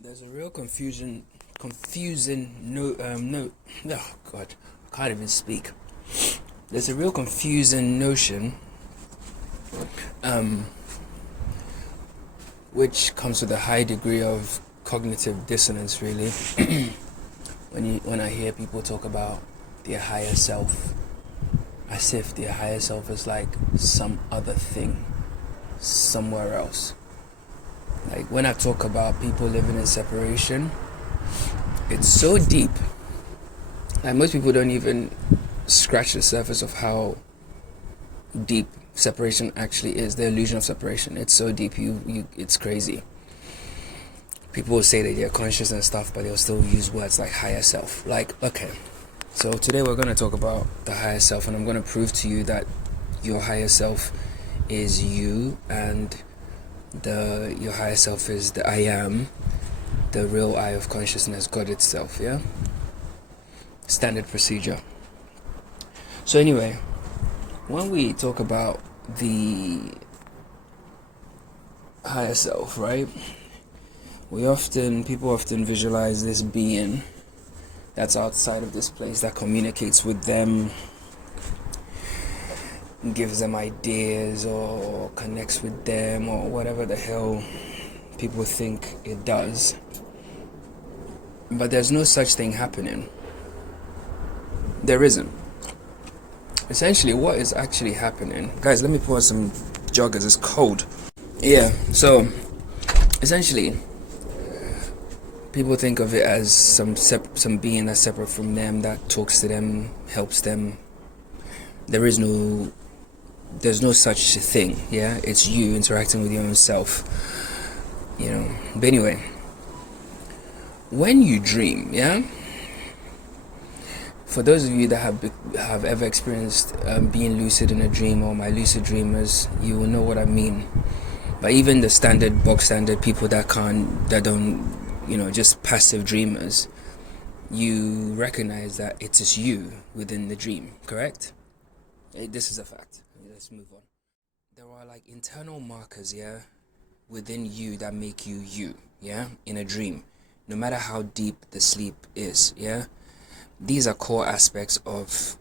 There's a real confusing no, oh God, I can't even speak. There's a real confusing notion, um, which comes with a high degree of cognitive dissonance. Really, when I hear people talk about their higher self, as if their higher self is like some other thing, somewhere else. Like when I talk about people living in separation, it's so deep. Like most people don't even scratch the surface of how deep separation actually is. The illusion of separation. It's so deep. It's crazy. People will say that they're conscious and stuff, but they'll still use words like higher self. Like, okay. So today we're going to talk about the higher self, and I'm going to prove to you that your higher self is you, and your higher self is the I am, the real I of consciousness, God itself. Yeah. Standard procedure. So anyway, when we talk about the higher self, right? People often visualize this being that's outside of this place, that communicates with them, gives them ideas or connects with them or whatever the hell people think it does. But there's no such thing happening. There isn't. Essentially, what is actually happening, guys, let me pour some joggers, it's cold. Yeah, so essentially people think of it as some being that's separate from them, that talks to them, helps them. There's no such thing. Yeah, it's you interacting with your own self, but anyway, when you dream, yeah, for those of you that have ever experienced being lucid in a dream, or my lucid dreamers, you will know what I mean. But even the bog standard people that don't, just passive dreamers, you recognize that it is you within the dream, correct? This is a fact. Let's move on. There are like internal markers, yeah, within you that make you, yeah, in a dream, no matter how deep the sleep is, yeah. These are core aspects of,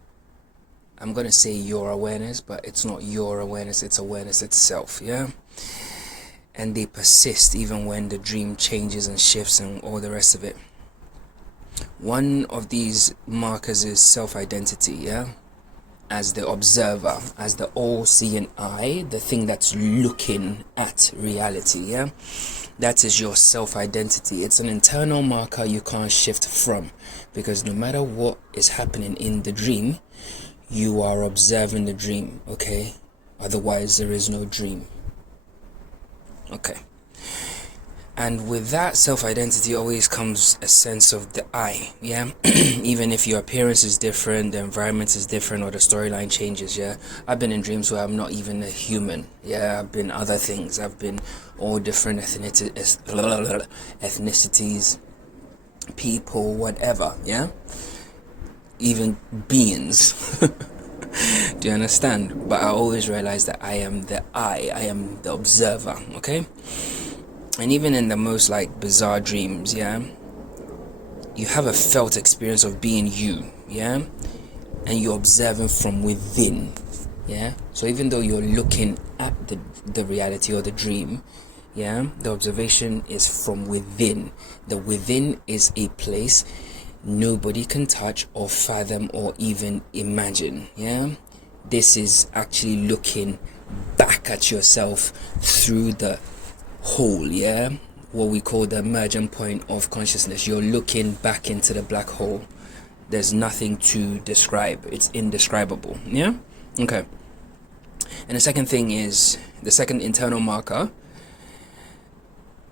I'm going to say your awareness, but it's not your awareness, it's awareness itself, yeah? And they persist even when the dream changes and shifts and all the rest of it. One of these markers is self-identity, yeah? As the observer, as the all-seeing eye, the thing that's looking at reality, yeah? That is your self-identity. It's an internal marker you can't shift from, because no matter what is happening in the dream, you are observing the dream, okay? Otherwise, there is no dream. Okay. And with that self-identity always comes a sense of the I, yeah? Even if your appearance is different, the environment is different, or the storyline changes, yeah? I've been in dreams where I'm not even a human, yeah? I've been other things. I've been all different ethnicities, people, whatever, yeah? Even beings. Do you understand? But I always realize that I am the I am the observer, okay? And even in the most like bizarre dreams, yeah, you have a felt experience of being you, yeah, and you're observing from within, yeah. So even though you're looking at the reality or the dream, yeah, the observation is from within. The within is a place nobody can touch or fathom or even imagine, yeah. This is actually looking back at yourself through the hole, yeah, what we call the emergent point of consciousness. You're looking back into the black hole. There's nothing to describe. It's indescribable, yeah. Okay. And the second thing is, the second internal marker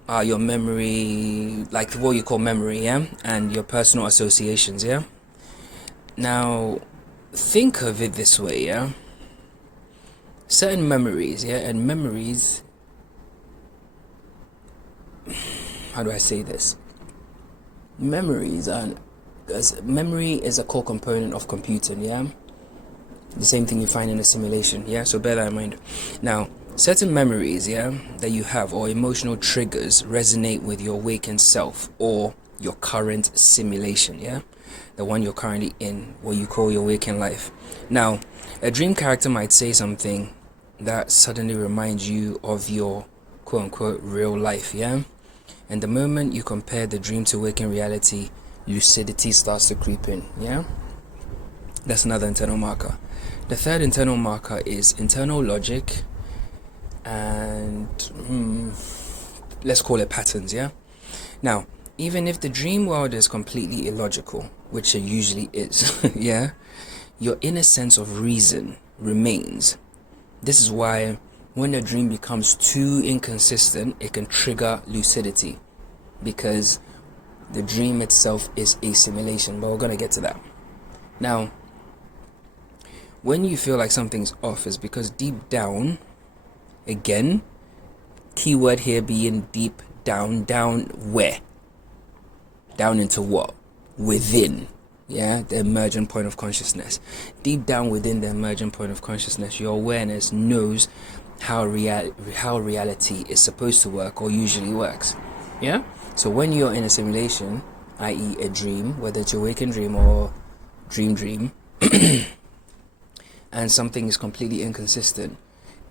are your memory, like what you call memory, yeah, and your personal associations, yeah. Now think of it this way, yeah. Certain memories, yeah, and memories, how do I say this? Memory is a core component of computing, yeah? The same thing you find in a simulation, yeah? So bear that in mind. Now, Certain memories, that you have, or emotional triggers resonate with your waking self or your current simulation, the one you're currently in, what you call your waking life. Now, a dream character might say something that suddenly reminds you of your quote-unquote real life, and the moment you compare the dream to waking reality, lucidity starts to creep in, That's another internal marker. The third internal marker is internal logic and let's call it patterns, Now, even if the dream world is completely illogical, which it usually is, your inner sense of reason remains. This is why when a dream becomes too inconsistent, it can trigger lucidity, because the dream itself is a simulation, but we're going to get to that. Now, when you feel like something's off, is because deep down, again, keyword here being deep down where? Down into what? Within, the emergent point of consciousness. Deep down within the emergent point of consciousness, your awareness knows how reality is supposed to work, or usually works, So when you're in a simulation, i.e. a dream, whether it's your waking dream or dream, and something is completely inconsistent,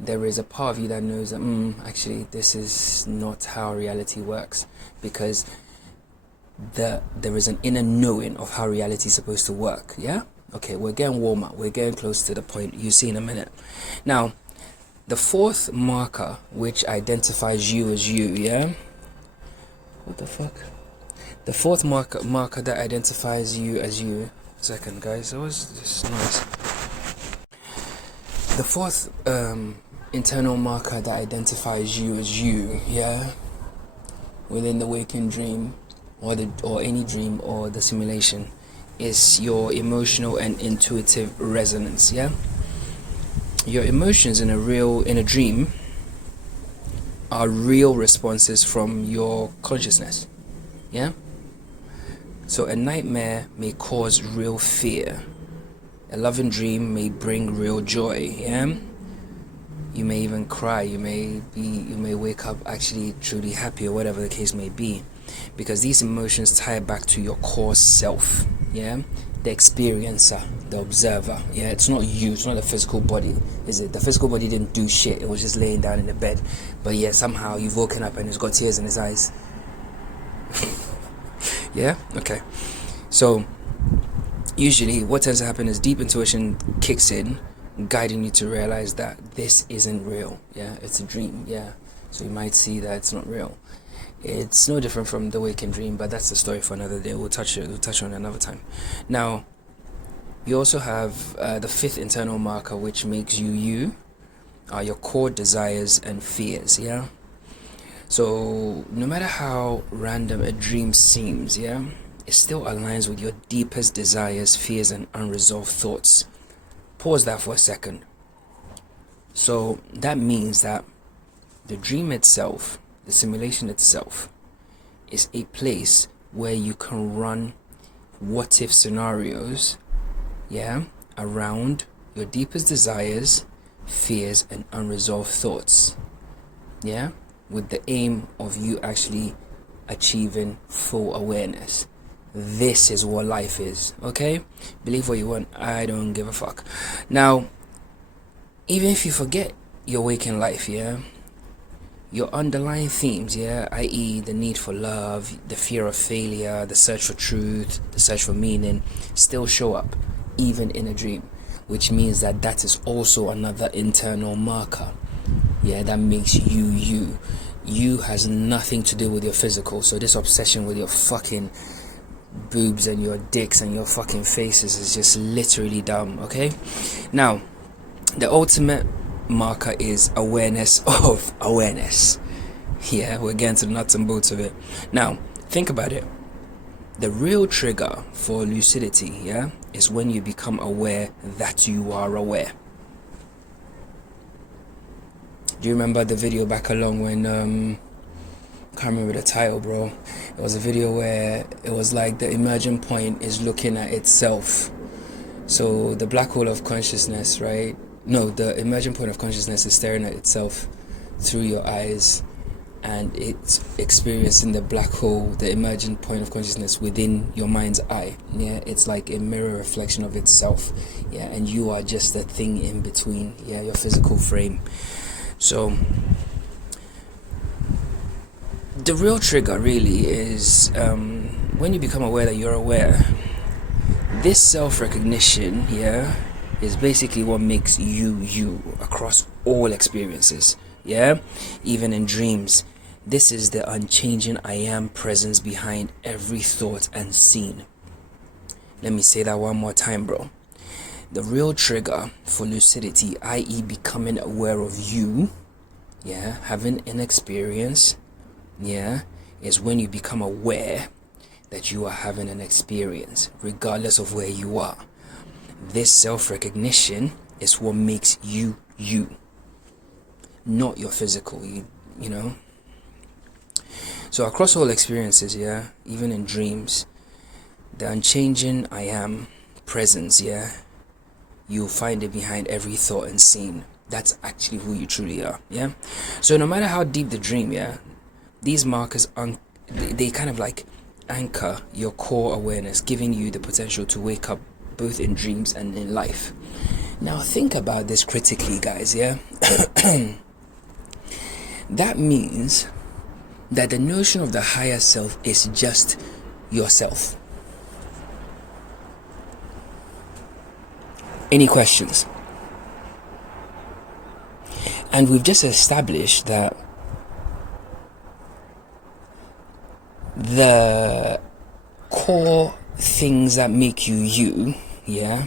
there is a part of you that knows that actually this is not how reality works, because there is an inner knowing of how reality is supposed to work. Okay, we're getting warmer, we're getting close to the point you see in a minute. Now, the fourth marker, which identifies you as you, what the fuck? The fourth marker that identifies you as you. Second, guys, that was just noise. The fourth internal marker that identifies you as you, within the waking dream, or any dream or the simulation, is your emotional and intuitive resonance. Your emotions in a dream are real responses from your consciousness. So a nightmare may cause real fear. A loving dream may bring real joy. You may even cry. You may wake up actually truly happy, or whatever the case may be, because these emotions tie back to your core self. The experiencer, the observer. It's not you, it's not the physical body, is it? The physical body didn't do shit, it was just laying down in the bed, but somehow you've woken up and it's got tears in his eyes. Okay. So usually what tends to happen is deep intuition kicks in, guiding you to realize that this isn't real. It's a dream. So you might see that it's not real. It's no different from the waking dream, but that's the story for another day. We'll touch on it another time. Now, you also have the fifth internal marker, which makes you are your core desires and fears. So no matter how random a dream seems, it still aligns with your deepest desires, fears, and unresolved thoughts. Pause that for a second. So that means that the dream itself, the simulation itself, is a place where you can run what if scenarios, around your deepest desires, fears, and unresolved thoughts, with the aim of you actually achieving full awareness. This is what life is, okay? Believe what you want, I don't give a fuck. Now, even if you forget your waking life, your underlying themes, i.e. the need for love, the fear of failure, the search for truth, the search for meaning, still show up even in a dream, which means that is also another internal marker, that makes you. You has nothing to do with your physical. So this obsession with your fucking boobs and your dicks and your fucking faces is just literally dumb, okay? Now, the ultimate marker is awareness of awareness. We're getting to the nuts and bolts of it. Now, think about it. The real trigger for lucidity, is when you become aware that you are aware. Do you remember the video back along when can't remember the title, bro? It was a video where it was like the emergent point is looking at itself. So the black hole of consciousness, right? No, the emergent point of consciousness is staring at itself. through your eyes, and it's experiencing the black hole, the emergent point of consciousness within your mind's eye. Yeah, it's like a mirror reflection of itself. Yeah, and you are just a thing in between. Yeah, your physical frame. So the real trigger really is when you become aware that you're aware. This self-recognition, yeah, is basically what makes you across all experiences. Yeah, even in dreams. This is the unchanging I am presence behind every thought and scene. Let me say that one more time, bro. The real trigger for lucidity, i.e. becoming aware of you, yeah, having an experience, yeah, is when you become aware that you are having an experience, regardless of where you are. This self-recognition is what makes you, not your physical, you know. So across all experiences, yeah, even in dreams, the unchanging I am presence, yeah, you'll find it behind every thought and scene. That's actually who you truly are, yeah. So no matter how deep the dream, yeah, these markers they kind of like anchor your core awareness, giving you the potential to wake up both in dreams and in life. Now think about this critically, guys, yeah. That means that the notion of the higher self is just yourself. Any questions? And we've just established that the core things that make you, yeah,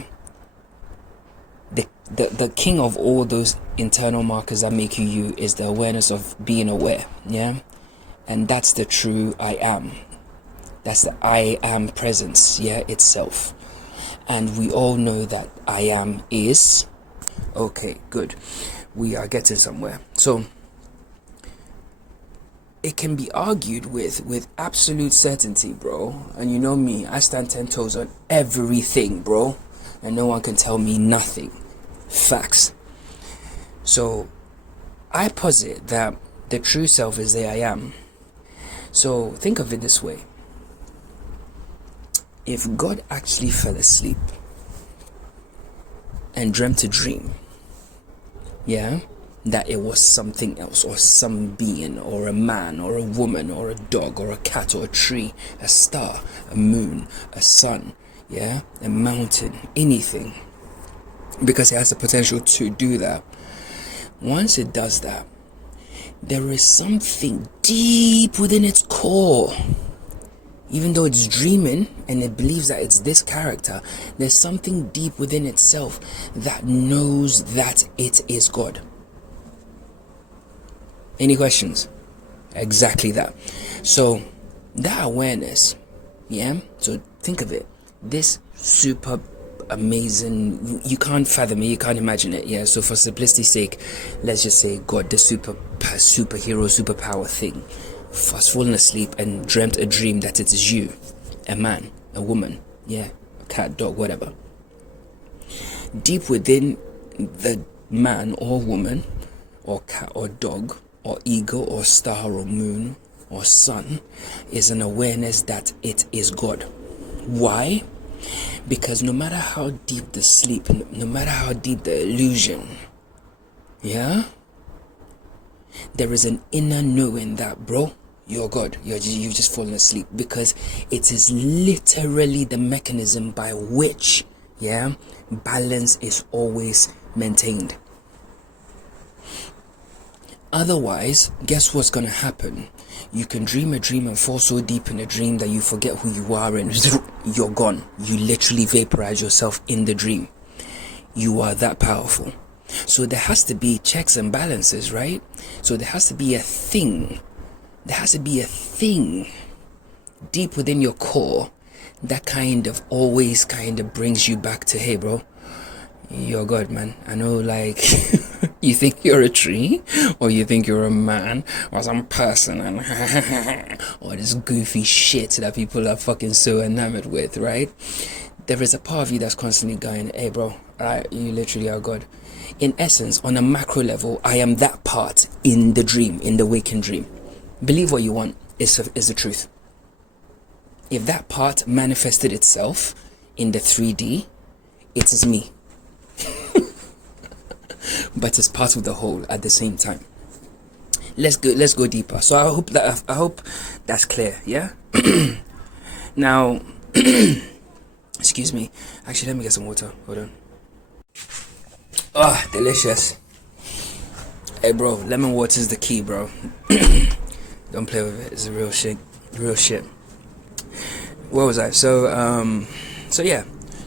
the king of all those internal markers that make you is the awareness of being aware, yeah. And that's the true I am. That's the I am presence, yeah, itself. And we all know that I am is. Okay, good. We are getting somewhere. So it can be argued with absolute certainty, bro. And you know me, I stand 10 toes on everything, bro. And no one can tell me nothing. Facts. So I posit that the true self is the I am. So think of it this way. If God actually fell asleep and dreamt a dream, yeah, that it was something else, or some being, or a man, or a woman, or a dog, or a cat, or a tree, a star, a moon, a sun, yeah, a mountain, anything, because it has the potential to do that. Once it does that, there is something deep within its core. Even though it's dreaming and it believes that it's this character, there's something deep within itself that knows that it is God. Any questions? Exactly that. So that awareness, yeah, so think of it, this super amazing, you can't fathom it, you can't imagine it, yeah. So for simplicity's sake, let's just say God, the superhero, superpower thing, has fallen asleep and dreamt a dream that it is you, a man, a woman, yeah, a cat, dog, whatever. Deep within the man or woman or cat or dog or eagle or star or moon or sun is an awareness that it is God. Why? Because no matter how deep the sleep, no matter how deep the illusion, yeah, there is an inner knowing that, bro, you're God. You've just fallen asleep, because it is literally the mechanism by which, yeah, balance is always maintained. Otherwise, guess what's gonna happen? You can dream a dream and fall so deep in a dream that you forget who you are and you're gone. You literally vaporize yourself in the dream. You are that powerful. So there has to be checks and balances, right? So there has to be a thing. There has to be a thing deep within your core that kind of always kind of brings you back to, hey, bro, you're God, man. I know, like, you think you're a tree, or you think you're a man, or some person, and or this goofy shit that people are fucking so enamored with, right? there is a part of you that's constantly going, hey bro, alright, you literally are God. In essence, on a macro level, I am that part in the dream, in the waking dream. Believe what you want is the truth. If that part manifested itself in the 3D, it is me. But it's part of the whole at the same time. Let's go deeper. So I hope that's clear, yeah? Now, excuse me. Actually, let me get some water. Hold on. Oh, delicious. Hey bro, lemon water is the key, bro. Don't play with it. It's a real shit. Real shit. Where was I? So yeah,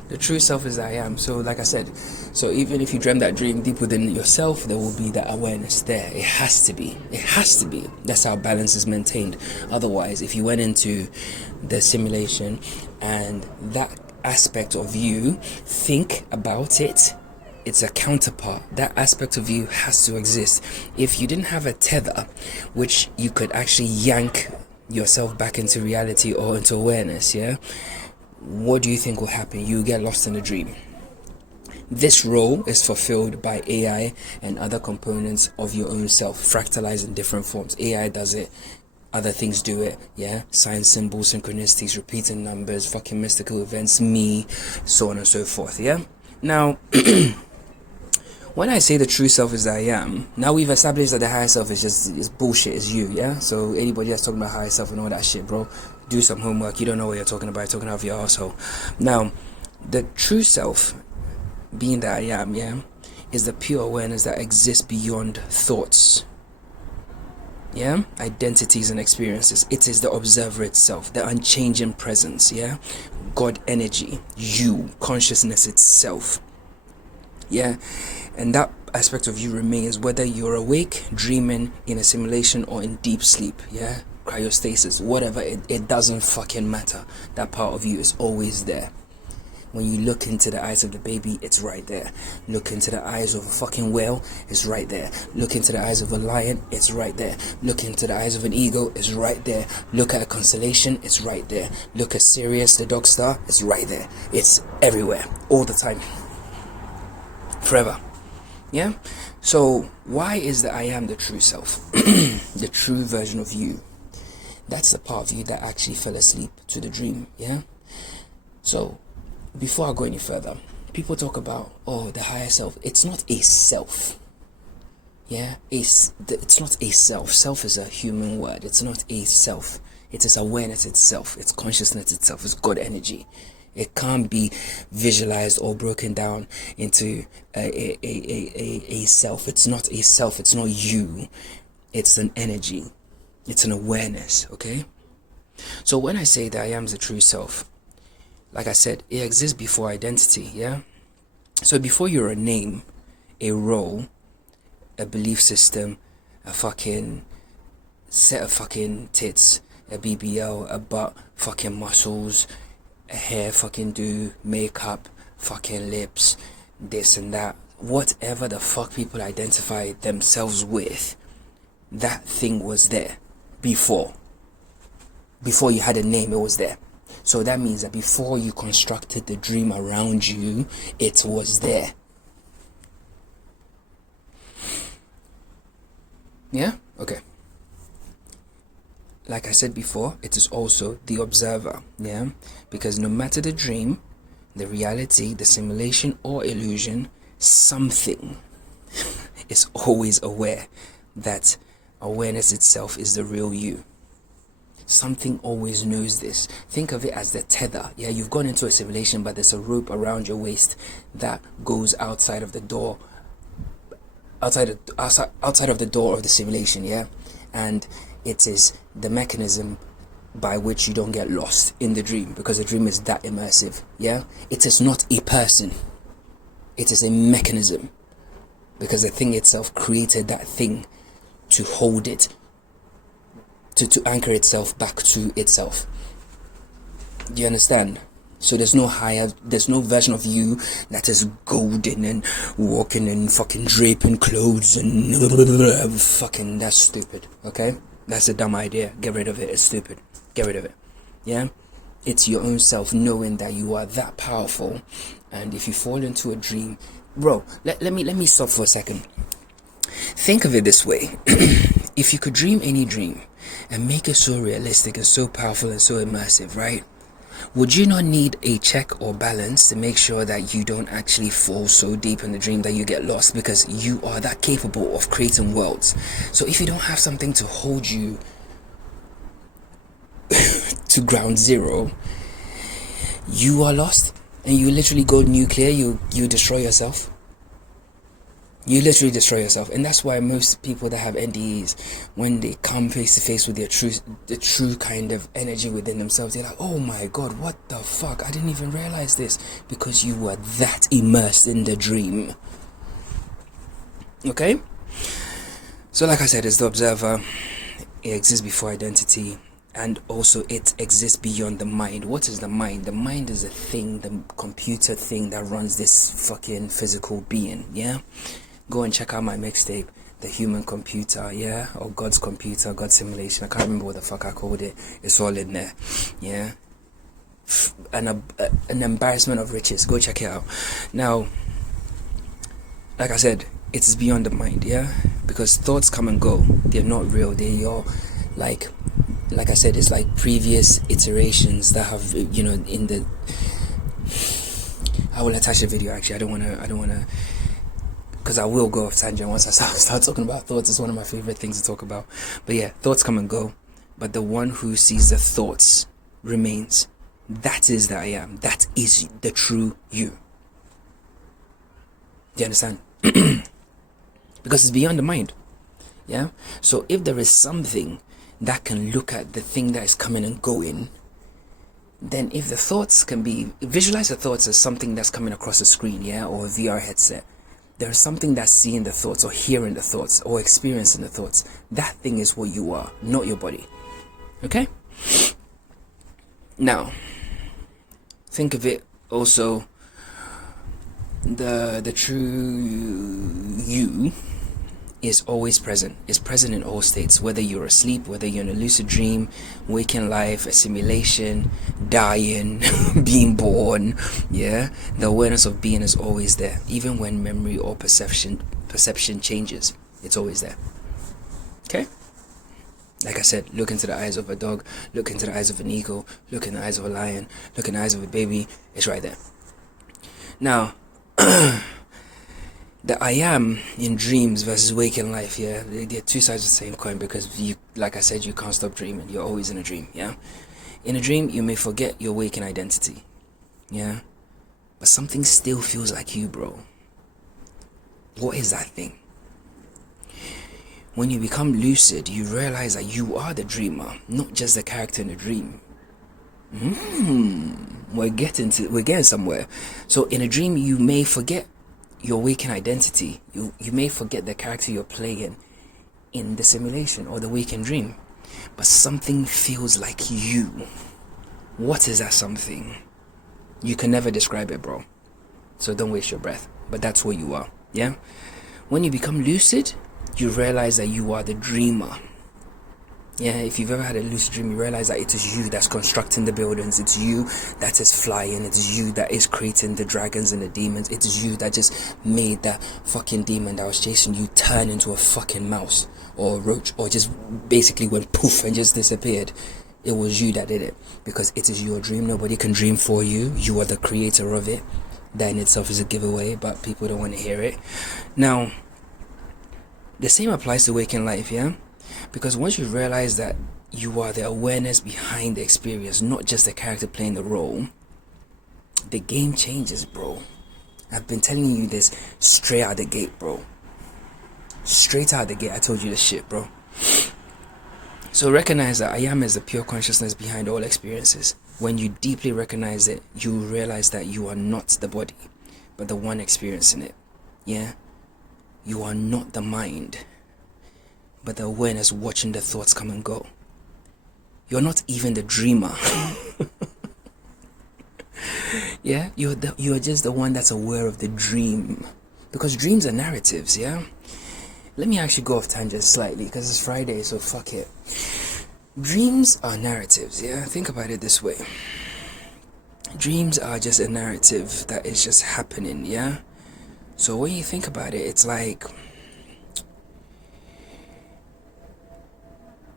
the true self is I am. So like I said, so even if you dream that dream deep within yourself, there will be that awareness there. It has to be. It has to be. That's how balance is maintained. Otherwise, if you went into the simulation and that aspect of you think about it, it's a counterpart. That aspect of you has to exist. If you didn't have a tether which you could actually yank yourself back into reality or into awareness, yeah, what do you think will happen? You get lost in a dream. This role is fulfilled by AI and other components of your own self, fractalized in different forms. AI does it, other things do it, yeah, signs, symbols, synchronicities, repeating numbers, fucking mystical events, me, so on and so forth, yeah. Now when I say the true self is I am, now we've established that the higher self is bullshit, is you, yeah? So anybody that's talking about higher self and all that shit, bro, do some homework. You don't know what you're talking about. You're talking out of your asshole. Now, the true self, being that I am, yeah, is the pure awareness that exists beyond thoughts, yeah, identities and experiences. It is the observer itself, the unchanging presence, yeah, God energy, you, consciousness itself, yeah. And that aspect of you remains whether you're awake, dreaming, in a simulation, or in deep sleep, yeah, cryostasis, whatever, it doesn't fucking matter. That part of you is always there. When you look into the eyes of the baby, it's right there. Look into the eyes of a fucking whale, it's right there. Look into the eyes of a lion, it's right there. Look into the eyes of an eagle, it's right there. Look at a constellation, it's right there. Look at Sirius, the dog star, it's right there. It's everywhere, all the time, forever. Yeah? So why is that I am the true self? The true version of you. That's the part of you that actually fell asleep to the dream, yeah? So before I go any further, people talk about, oh, the higher self. It's not a self, yeah? It's not a self. Self is a human word. It's not a self. It is awareness itself. It's consciousness itself. It's God energy. It can't be visualized or broken down into a self. It's not a self. It's not you. It's an energy. It's an awareness, okay? So when I say that I am the true self, like I said, it exists before identity, yeah? So before you're a name, a role, a belief system, a fucking set of fucking tits, a BBL, a butt, fucking muscles, hair, fucking do, makeup, fucking lips, this and that, whatever the fuck people identify themselves with, that thing was there before you had a name. It was there. So that means that before you constructed the dream around you, it was there. Yeah? Okay. Like I said before, it is also the observer, yeah? Because no matter the dream, the reality, the simulation or illusion, something is always aware that awareness itself is the real you. Something always knows this. Think of it as the tether, yeah? You've gone into a simulation, but there's a rope around your waist that goes outside of the door, outside of the door of the simulation, yeah? And it is the mechanism by which you don't get lost in the dream, because the dream is that immersive, yeah? It is not a person. It is a mechanism, because the thing itself created that thing to hold it, to anchor itself back to itself. Do you understand? So there's no version of you that is golden and walking and fucking draping clothes and fucking, that's stupid, okay? That's a dumb idea. Get rid of it. It's stupid. Get rid of it. Yeah? It's your own self knowing that you are that powerful. And if you fall into a dream, bro, let me stop for a second. Think of it this way. If you could dream any dream and make it so realistic and so powerful and so immersive, right? Would you not need a check or balance to make sure that you don't actually fall so deep in the dream that you get lost, because you are that capable of creating worlds? So if you don't have something to hold you to ground zero, you are lost and you literally go nuclear. You destroy yourself. You literally destroy yourself. And that's why most people that have NDEs, when they come face to face with the true kind of energy within themselves, they're like, oh my god, what the fuck, I didn't even realize this. Because you were that immersed in the dream. Okay, so like I said, it's the observer. It exists before identity, and also it exists beyond the mind. What is the mind? The mind is a thing, the computer thing that runs this fucking physical being. Yeah, go and check out my mixtape, The Human Computer, yeah, or God's Computer, God's Simulation. I can't remember what the fuck I called it. It's all in there. Yeah, an embarrassment of riches. Go check it out. Now, like I said, it is beyond the mind. Yeah, because thoughts come and go. They're not real. They are like I said, it's like previous iterations that have, you know, in the. I will attach a video. Actually, I don't wanna, because I will go off tangent once I start talking about thoughts. It's one of my favorite things to talk about. But yeah, thoughts come and go, but the one who sees the thoughts remains. That is the I am. That is the true you. Do you understand? Because it's beyond the mind. Yeah. So if there is something that can look at the thing that is coming and going, then if the thoughts can be, visualize the thoughts as something that's coming across a screen, yeah, or a VR headset. There's something that's seeing the thoughts or hearing the thoughts or experiencing the thoughts. That thing is what you are, not your body. Okay? Now, think of it also, the true you is always present. It's present in all states, whether you're asleep, whether you're in a lucid dream, waking life, a simulation, dying, being born. Yeah, the awareness of being is always there, even when memory or perception changes. It's always there. Okay, like I said, look into the eyes of a dog, look into the eyes of an eagle, look in the eyes of a lion, look in the eyes of a baby. It's right there. Now, the I am in dreams versus waking life, yeah, they're two sides of the same coin, because you, like I said, you can't stop dreaming. You're always in a dream. Yeah, in a dream you may forget your waking identity, yeah, but something still feels like you, bro. What is that thing? When you become lucid, you realize that you are the dreamer, not just the character in the dream. We're getting somewhere. So in a dream you may forget your waking identity. You may forget the character you're playing in the simulation or the waking dream, but something feels like you. What is that something? You can never describe it, bro, so don't waste your breath. But that's what you are. Yeah, when you become lucid, you realize that you are the dreamer. Yeah, if you've ever had a lucid dream, you realize that it is you that's constructing the buildings. It's you that is flying. It's you that is creating the dragons and the demons. It's you that just made that fucking demon that was chasing you turn into a fucking mouse or a roach, or just basically went poof and just disappeared. It was you that did it, because it is your dream. Nobody can dream for you. You are the creator of it. That in itself is a giveaway, but people don't want to hear it. Now, the same applies to waking life, yeah? Because once you realize that you are the awareness behind the experience, not just the character playing the role, the game changes, bro. I've been telling you this straight out the gate, bro. Straight out the gate, I told you this shit, bro. So recognize that I am is the pure consciousness behind all experiences. When you deeply recognize it, you realize that you are not the body, but the one experiencing it. Yeah? You are not the mind, but the awareness watching the thoughts come and go. You're not even the dreamer. Yeah, you're just the one that's aware of the dream, because dreams are narratives. Yeah, let me actually go off tangent slightly because it's Friday, so fuck it. Dreams are narratives. Yeah, think about it this way. Dreams are just a narrative that is just happening, yeah? So when you think about it, it's like,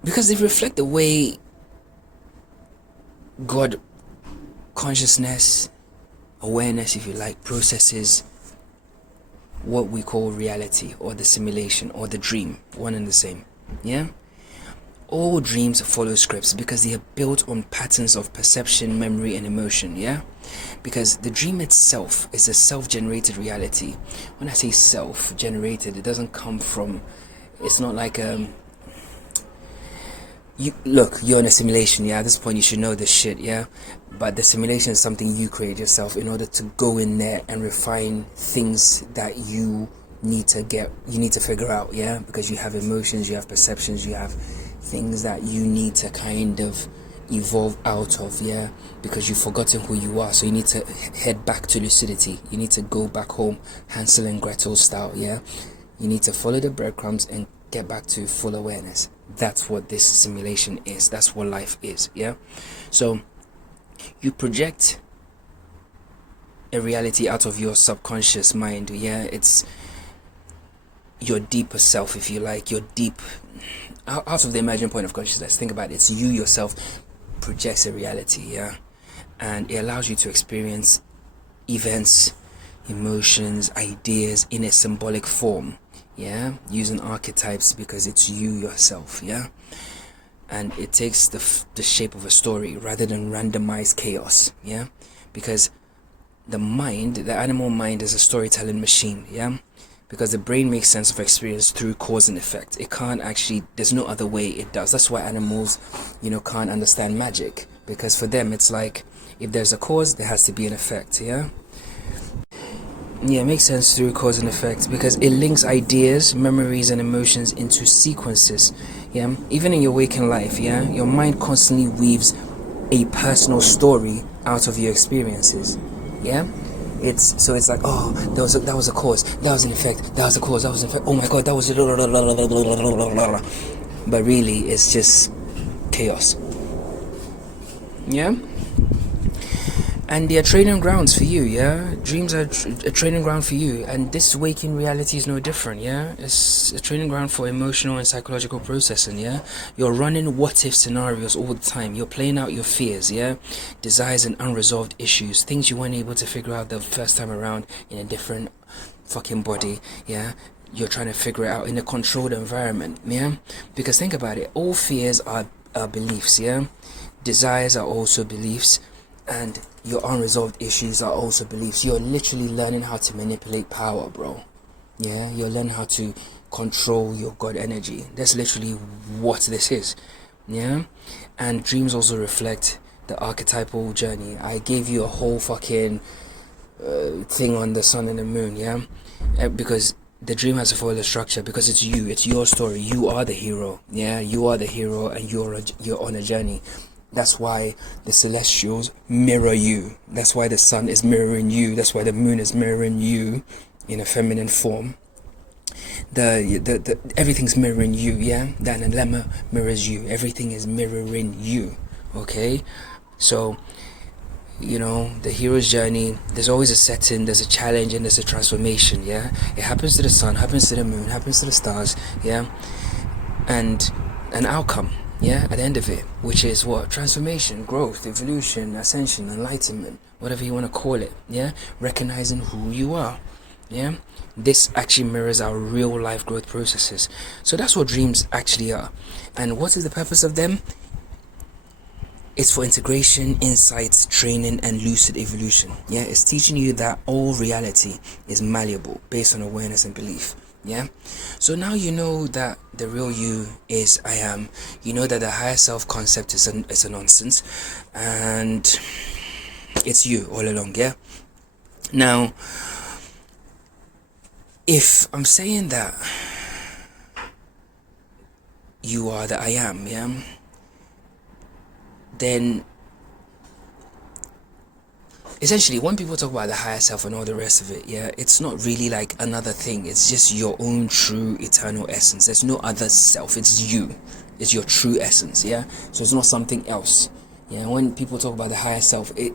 because they reflect the way God consciousness, awareness, if you like, processes what we call reality, or the simulation, or the dream, one and the same, yeah? All dreams follow scripts because they are built on patterns of perception, memory, and emotion, yeah? Because the dream itself is a self-generated reality. When I say self-generated, it doesn't come from, it's not like you're in a simulation, yeah? At this point you should know this shit, yeah? But the simulation is something you create yourself in order to go in there and refine things that you need to figure out, yeah? Because you have emotions, you have perceptions, you have things that you need to kind of evolve out of, yeah? Because you've forgotten who you are, so you need to head back to lucidity. You need to go back home, Hansel and Gretel style, yeah? You need to follow the breadcrumbs and get back to full awareness. That's what this simulation is. That's what life is, yeah? So you project a reality out of your subconscious mind, yeah? It's your deeper self, if you like, your deep, out of the emergent point of consciousness. Think about it. It's you yourself projects a reality, yeah? And it allows you to experience events, emotions, ideas in a symbolic form, yeah? Using archetypes because it's you yourself, yeah? And it takes the shape of a story rather than randomized chaos, yeah? Because the animal mind is a storytelling machine, yeah? Because the brain makes sense of experience through cause and effect. It can't actually, there's no other way it does. That's why animals, can't understand magic. Because for them, it's like, if there's a cause, there has to be an effect, yeah? Yeah, it makes sense through cause and effect because it links ideas, memories, and emotions into sequences, yeah? Even in your waking life, yeah? Your mind constantly weaves a personal story out of your experiences, yeah? It's like, oh, that was a cause, that was an effect, that was a cause, that was an effect, oh my god, that was but really it's just chaos, yeah? And they are training grounds for you, yeah? Dreams are a training ground for you, and this waking reality is no different, yeah? It's a training ground for emotional and psychological processing, yeah? You're running what-if scenarios all the time. You're playing out your fears, yeah? Desires and unresolved issues, things you weren't able to figure out the first time around in a different fucking body, yeah? You're trying to figure it out in a controlled environment, yeah? Because think about it, all fears are beliefs, yeah? Desires are also beliefs, and your unresolved issues are also beliefs. You're literally learning how to manipulate power, bro. Yeah, you're learning how to control your God energy. That's literally what this is. Yeah, and dreams also reflect the archetypal journey. I gave you a whole fucking thing on the sun and the moon, yeah? Because the dream has to follow the structure because it's you, it's your story. You are the hero, yeah? You are the hero and you're on a journey. That's why the celestials mirror you. That's why the sun is mirroring you. That's why the moon is mirroring you in a feminine form. The everything's mirroring you, yeah? The analemma mirrors you. Everything is mirroring you, okay? So, the hero's journey, there's always a setting, there's a challenge, and there's a transformation, yeah? It happens to the sun, happens to the moon, happens to the stars, yeah? And an outcome, yeah, at the end of it, which is what? Transformation, growth, evolution, ascension, enlightenment, whatever you want to call it, yeah? Recognizing who you are, yeah? This actually mirrors our real life growth processes. So that's what dreams actually are. And what is the purpose of them? It's for integration, insights, training, and lucid evolution. Yeah, it's teaching you that all reality is malleable based on awareness and belief. Yeah, so now you know that the real you is I am. You know that the higher self concept is a nonsense, and it's you all along. Yeah. Now, if I'm saying that you are the I am, yeah, then essentially when people talk about the higher self and all the rest of it, yeah, it's not really like another thing. It's just your own true eternal essence. There's no other self. It's you. It's your true essence, yeah? So it's not something else, Yeah, when people talk about the higher self, it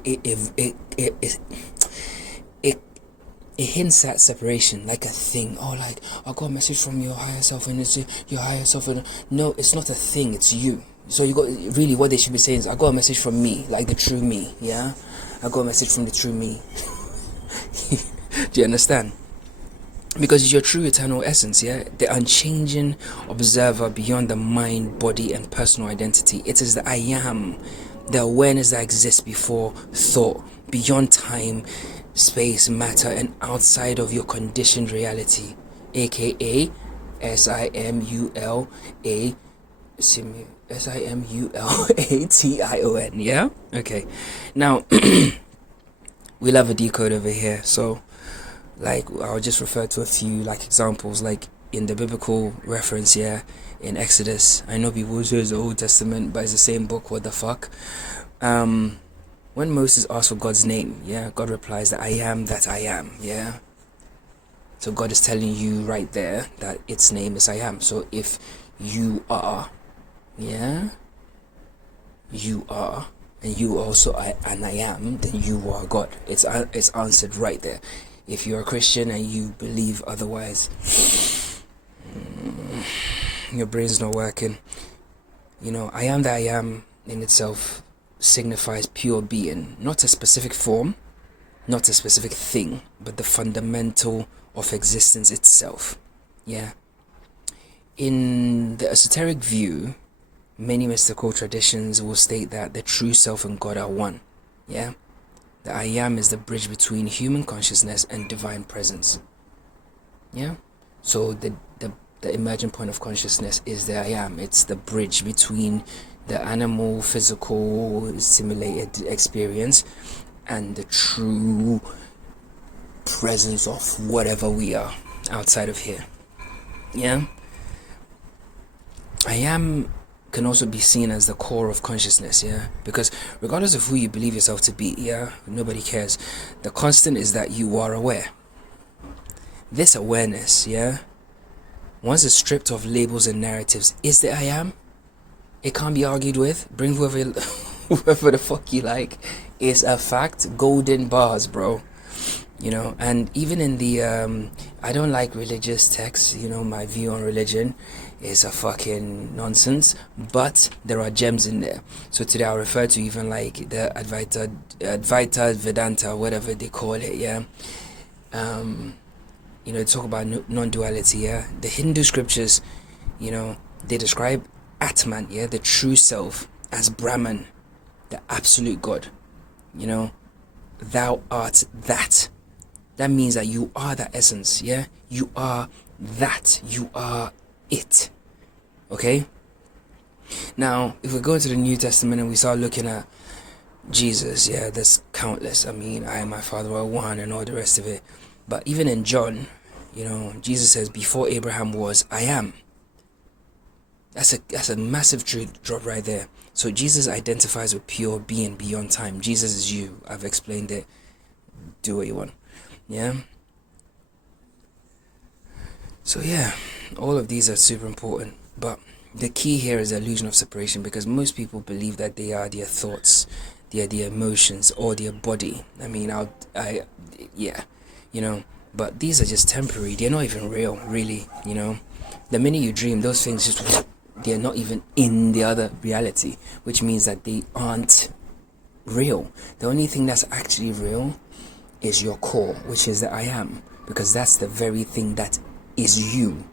hints at separation, like a thing. Oh, like, I got a message from your higher self, and it's your higher self. And no, it's not a thing, it's you. So you got, really what they should be saying is, I got a message from me, like the true me. Yeah, I got a message from the true me. Do you understand? Because it's your true eternal essence, yeah, the unchanging observer beyond the mind, body, and personal identity. It is the I am, the awareness that exists before thought, beyond time, space, matter, and outside of your conditioned reality, aka SIMULATION. Yeah, okay. Now we'll have a decode over here, so like I'll just refer to a few like examples, like in the biblical reference, yeah, in Exodus. I know people say it's the Old Testament, but it's the same book. What the fuck? When Moses asks for God's name, yeah, God replies that I am that I am, yeah. So God is telling you right there that its name is I am. So if you are, yeah, you are, and you also and I am, then you are God. It's answered right there. If you're a Christian and you believe otherwise, your brain's not working. You know, I am that I am in itself signifies pure being, not a specific form, not a specific thing, but the fundamental of existence itself. Yeah. In the esoteric view, many mystical traditions will state that the true self and God are one. Yeah. The I am is the bridge between human consciousness and divine presence. Yeah. So the emergent point of consciousness is the I am. It's the bridge between the animal, physical, simulated experience and the true presence of whatever we are outside of here. Yeah. I am can also be seen as the core of consciousness, yeah, because regardless of who you believe yourself to be, yeah, nobody cares. The constant is that you are aware. This awareness, yeah, once it's stripped of labels and narratives, is the I am. It can't be argued with. Bring whoever the fuck you like. It's a fact. Golden bars, bro. You know, and even in the I don't like religious texts. You know, my view on religion is a fucking nonsense, but there are gems in there. So today I'll refer to even like the Advaita Vedanta, whatever they call it, yeah. You know, talk about non-duality, yeah. The Hindu scriptures, you know, they describe Atman, yeah, the true self, as Brahman, the absolute God. You know, thou art that. That means that you are that essence, yeah? You are that. You are it. Okay? Now, if we go into the New Testament and we start looking at Jesus, yeah, there's countless. I mean, I and my Father are one and all the rest of it. But even in John, you know, Jesus says, before Abraham was, I am. That's a massive truth drop right there. So Jesus identifies with pure being beyond time. Jesus is you. I've explained it. Do what you want. Yeah. So yeah, all of these are super important. But the key here is the illusion of separation, because most people believe that they are their thoughts, they are their emotions, or their body. I mean, yeah, you know. But these are just temporary. They're not even real, really. You know, the minute you dream, those things just, they're not even in the other reality, which means that they aren't real. The only thing that's actually real is your core, which is the I am, because that's the very thing that is you,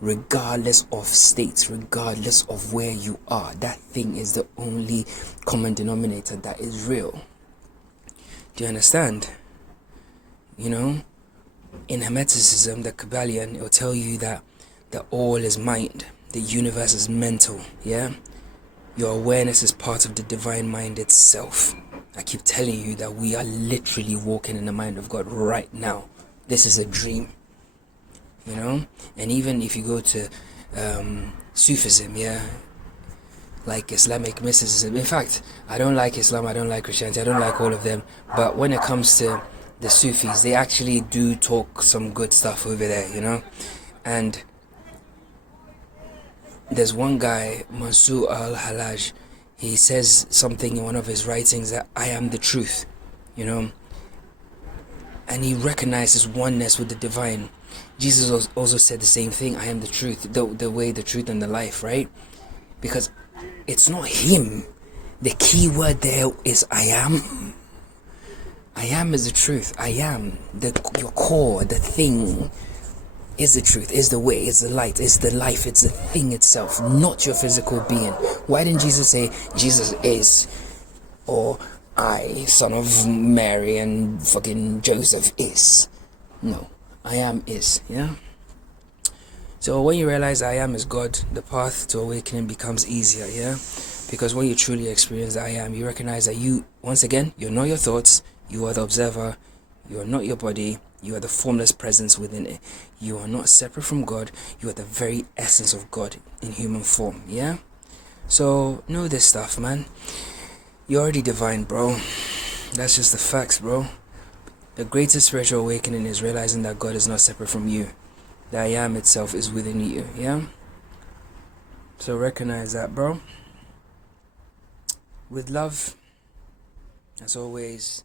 regardless of states, regardless of where you are. That thing is the only common denominator that is real. Do you understand? You know, in Hermeticism, the Kabbalion, it will tell you that the all is mind, the universe is mental, yeah? Your awareness is part of the divine mind itself. I keep telling you that we are literally walking in the mind of God right now. This is a dream, you know? And even if you go to Sufism, yeah, like Islamic mysticism. In fact, I don't like Islam, I don't like Christianity, I don't like all of them. But when it comes to the Sufis, they actually do talk some good stuff over there, you know? And there's one guy, Mansur al-Hallaj. he says something in one of his writings that I am the truth, you know, and he recognizes oneness with the divine. Jesus also said the same thing. I am the truth, the way, the truth, and the life, right? Because it's not him. The key word there is I am. I am is the truth. I am. Your core, the thing, is the truth, is the way, is the light, is the life, it's the thing itself, not your physical being. Why didn't Jesus say Jesus is, or I, son of Mary and fucking Joseph is? No, I am is, yeah? So when you realize I am is God, the path to awakening becomes easier, yeah? Because when you truly experience I am, you recognize that you, once again, you're not your thoughts, you are the observer, you are not your body, you are the formless presence within it. You are not separate from God, you are the very essence of God in human form, yeah? So, know this stuff, man. You're already divine, bro. That's just the facts, bro. The greatest spiritual awakening is realizing that God is not separate from you. The I am itself is within you, yeah? So recognize that, bro. With love, as always,